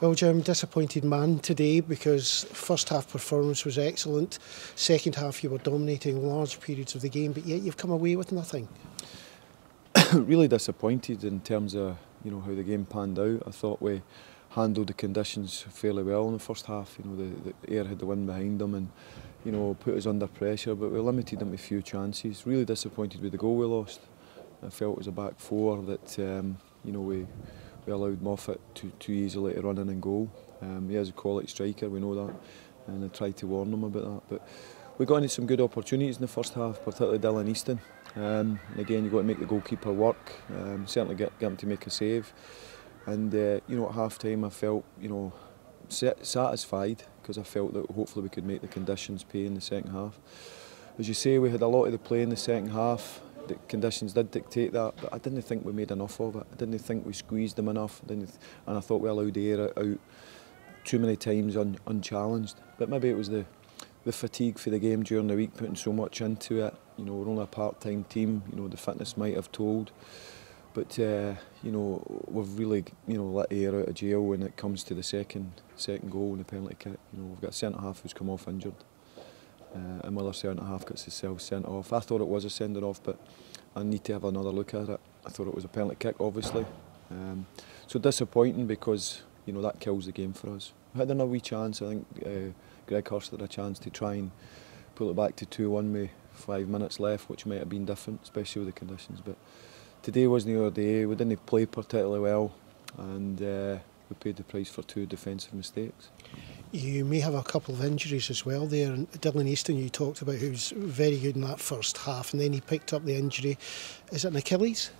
Well, Jim, disappointed man today because first half performance was excellent. Second half you were dominating large periods of the game, but yet you've come away with nothing. Really disappointed in terms of how the game panned out. I thought we handled the conditions fairly well in the first half. The Ayr had the wind behind them and put us under pressure, but we limited them to a few chances. Really disappointed with the goal we lost. I felt it was a back four that we allowed Moffat too easily to run in and goal. He is a quality striker, we know that, and I tried to warn him about that. But we got into some good opportunities in the first half, particularly Dylan Easton. And again, you've got to make the goalkeeper work, certainly get him to make a save. And at half time I felt satisfied because I felt that hopefully we could make the conditions pay in the second half. As you say, we had a lot of the play in the second half. The conditions did dictate that, but I didn't think we made enough of it. I didn't think we squeezed them enough, and I thought we allowed the Ayr out too many times unchallenged. But maybe it was the fatigue for the game during the week, putting so much into it. We're only a part-time team. The fitness might have told, but we've really let Ayr out of jail when it comes to the second goal and the penalty kick. We've got a centre half who's come off injured. And my other centre half gets himself sent off. I thought it was a sending off, but I need to have another look at it. I thought it was a penalty kick, obviously. So disappointing because that kills the game for us. We had another wee chance. I think Greg Hurst had a chance to try and pull it back to 2-1 with 5 minutes left, which might have been different, especially with the conditions. But today wasn't our day. We didn't play particularly well, and we paid the price for 2 defensive mistakes. You may have a couple of injuries as well there. Dylan Easton, you talked about, who was very good in that first half, and then he picked up the injury. Is it an Achilles?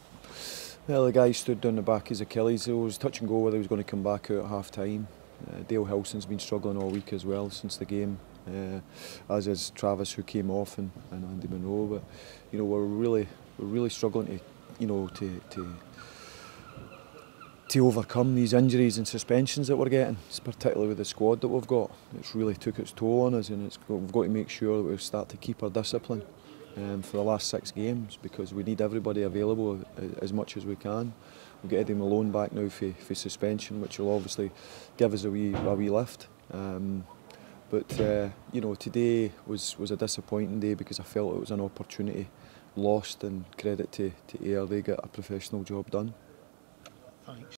Well, the guy stood down the back his Achilles. It was touch and go whether he was going to come back out at half time. Dale Hilson's been struggling all week as well since the game, as is Travis, who came off, and Andy Monroe. But we're really struggling to overcome these injuries and suspensions that we're getting, particularly with the squad that we've got. It's really took its toll on us, and we've got to make sure that we start to keep our discipline for the last 6 games, because we need everybody available as much as we can. We'll get Eddie Malone back now for suspension, which will obviously give us a wee lift. But today was a disappointing day because I felt it was an opportunity lost, and credit to Ayr, they got a professional job done. Thanks.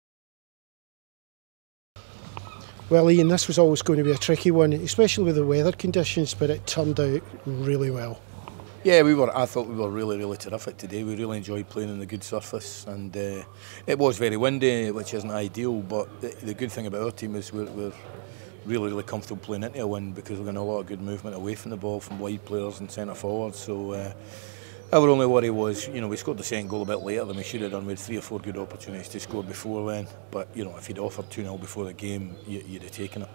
Well, Ian, this was always going to be a tricky one, especially with the weather conditions, but it turned out really well. Yeah, I thought we were really terrific today. We really enjoyed playing on the good surface, and it was very windy, which isn't ideal, but the good thing about our team is we're really comfortable playing into a win because we're getting a lot of good movement away from the ball from wide players and centre forwards. So our only worry was, we scored the second goal a bit later than we should have done. We had 3 or 4 good opportunities to score before then, but if you'd offered 2-0 before the game, you'd have taken it.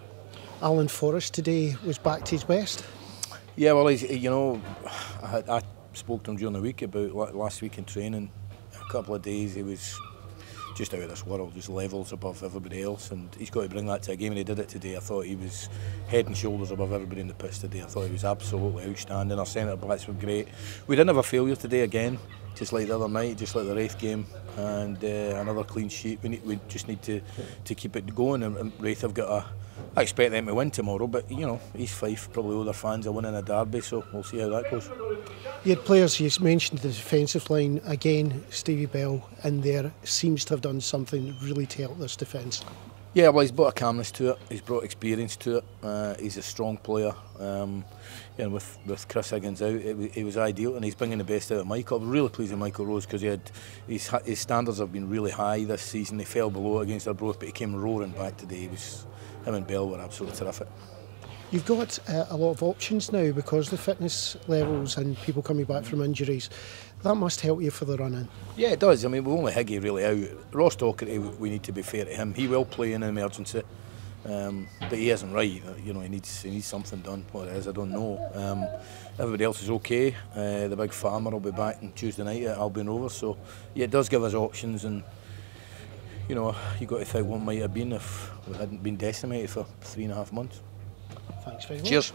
Alan Forrest today was back to his best. Yeah, well, I spoke to him during the week about last week in training. A couple of days he was just out of this world, just levels above everybody else, and he's got to bring that to a game, and he did it today. I thought he was head and shoulders above everybody in the pitch today. I thought he was absolutely outstanding. Our centre backs were great. We didn't have a failure today again, just like the other night, just like the Wraith game, and another clean sheet. We just need to keep it going, and Wraith have got I expect them to win tomorrow, but East Fife probably all their fans are winning a derby, so we'll see how that goes. You had players, you mentioned the defensive line again. Stevie Bell in there seems to have done something really to help this defence. Yeah, well, he's brought a calmness to it, he's brought experience to it, he's a strong player. With Chris Higgins out, it was ideal, and he's bringing the best out of Michael. I'm really pleased with Michael Rose because his standards have been really high this season. They fell below against Arbroath, but he came roaring back today. Him and Bell were absolutely terrific. You've got a lot of options now because the fitness levels and people coming back from injuries. That must help you for the run-in. Yeah, it does. I mean, we've only Higgy really out. Ross Docherty, we need to be fair to him. He will play in an emergency, but he isn't right. He needs something done. What it is, I don't know. Everybody else is okay. The big farmer will be back on Tuesday night at Albion Rovers. So yeah, it does give us options, and you've got to think what might have been if we hadn't been decimated for 3.5 months. Thanks very much. Cheers.